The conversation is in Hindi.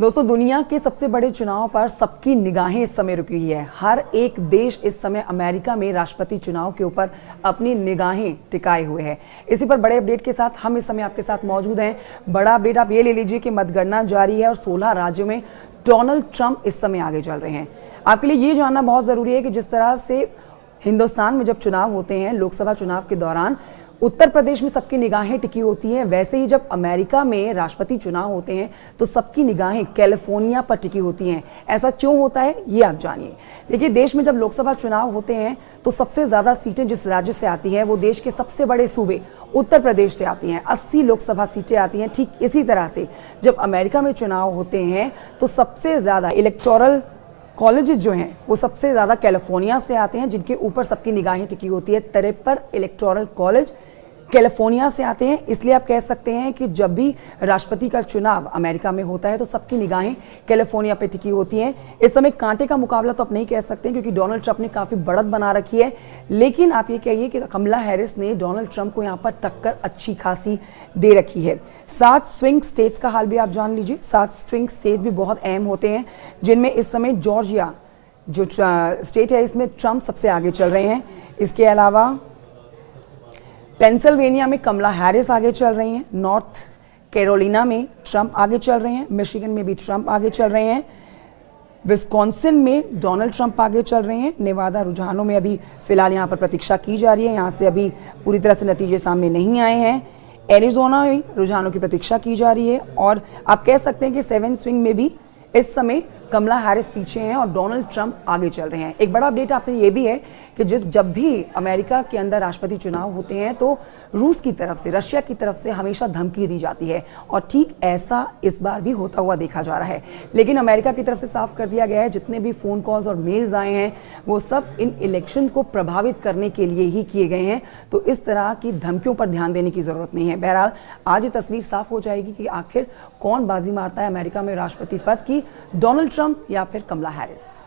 दोस्तों, दुनिया के सबसे बड़े चुनाव पर सबकी निगाहें इस समय रुकी हुई है। हर एक देश इस समय अमेरिका में राष्ट्रपति चुनाव के ऊपर अपनी निगाहें टिकाए हुए है। इसी पर बड़े अपडेट के साथ हम इस समय आपके साथ मौजूद हैं। बड़ा अपडेट आप ये ले लीजिए कि मतगणना जारी है और 16 राज्यों में डोनाल्ड ट्रंप इस समय आगे चल रहे हैं। आपके लिए ये जानना बहुत जरूरी है कि जिस तरह से हिंदुस्तान में जब चुनाव होते हैं, लोकसभा चुनाव के दौरान उत्तर प्रदेश में सबकी निगाहें टिकी होती हैं, वैसे ही जब अमेरिका में राष्ट्रपति चुनाव होते हैं तो सबकी निगाहें कैलिफोर्निया पर टिकी होती हैं। ऐसा क्यों होता है, ये आप जानिए। देखिए, देश में जब लोकसभा चुनाव होते हैं तो सबसे ज्यादा सीटें जिस राज्य से आती है वो देश के सबसे बड़े सूबे उत्तर प्रदेश से आती हैं। 80 लोकसभा सीटें आती हैं। ठीक इसी तरह से जब अमेरिका में चुनाव होते हैं तो सबसे ज्यादा इलेक्टोरल कॉलेजेस जो हैं वो सबसे ज्यादा कैलिफोर्निया से आते हैं, जिनके ऊपर सबकी निगाहें टिकी होती है। 53 इलेक्टोरल कॉलेज कैलिफोर्निया से आते हैं। इसलिए आप कह सकते हैं कि जब भी राष्ट्रपति का चुनाव अमेरिका में होता है तो सबकी निगाहें कैलिफोर्निया पे टिकी होती हैं। इस समय कांटे का मुकाबला तो आप नहीं कह सकते क्योंकि डोनाल्ड ट्रंप ने काफी बढ़त बना रखी है, लेकिन आप ये कहिए कि कमला हैरिस ने डोनाल्ड ट्रंप को यहाँ पर टक्कर अच्छी खासी दे रखी है। 7 स्विंग स्टेट्स का हाल भी आप जान लीजिए। 7 स्विंग स्टेट भी बहुत अहम होते हैं, जिनमें इस समय जॉर्जिया जो स्टेट है इसमें ट्रंप सबसे आगे चल रहे हैं। इसके अलावा पेंसिल्वेनिया में कमला हैरिस आगे चल रही हैं। नॉर्थ कैरोलिना में ट्रंप आगे चल रहे हैं। मिशिगन में भी ट्रंप आगे चल रहे हैं। विस्कॉन्सिन में डोनाल्ड ट्रंप आगे चल रहे हैं। नेवादा रुझानों में अभी फिलहाल यहाँ पर प्रतीक्षा की जा रही है, यहाँ से अभी पूरी तरह से नतीजे सामने नहीं आए हैं। एरिजोना में रुझानों की प्रतीक्षा की जा रही है और आप कह सकते हैं कि 7 स्विंग में भी इस समय कमला हैरिस पीछे हैं और डोनाल्ड ट्रंप आगे चल रहे हैं। एक बड़ा अपडेट आपने ये भी है कि जब भी अमेरिका के अंदर राष्ट्रपति चुनाव होते हैं तो रूस की तरफ से, रशिया की तरफ से हमेशा धमकी दी जाती है और ठीक ऐसा इस बार भी होता हुआ देखा जा रहा है। लेकिन अमेरिका की तरफ से साफ कर दिया गया है जितने भी फोन कॉल्स और मेल्स आए हैं वो सब इन इलेक्शंस को प्रभावित करने के लिए ही किए गए हैं, तो इस तरह की धमकियों पर ध्यान देने की जरूरत नहीं है। बहरहाल आज ये तस्वीर साफ हो जाएगी कि आखिर कौन बाजी मारता है अमेरिका में राष्ट्रपति पद की, डोनाल्ड ट्रंप या फिर कमला हैरिस।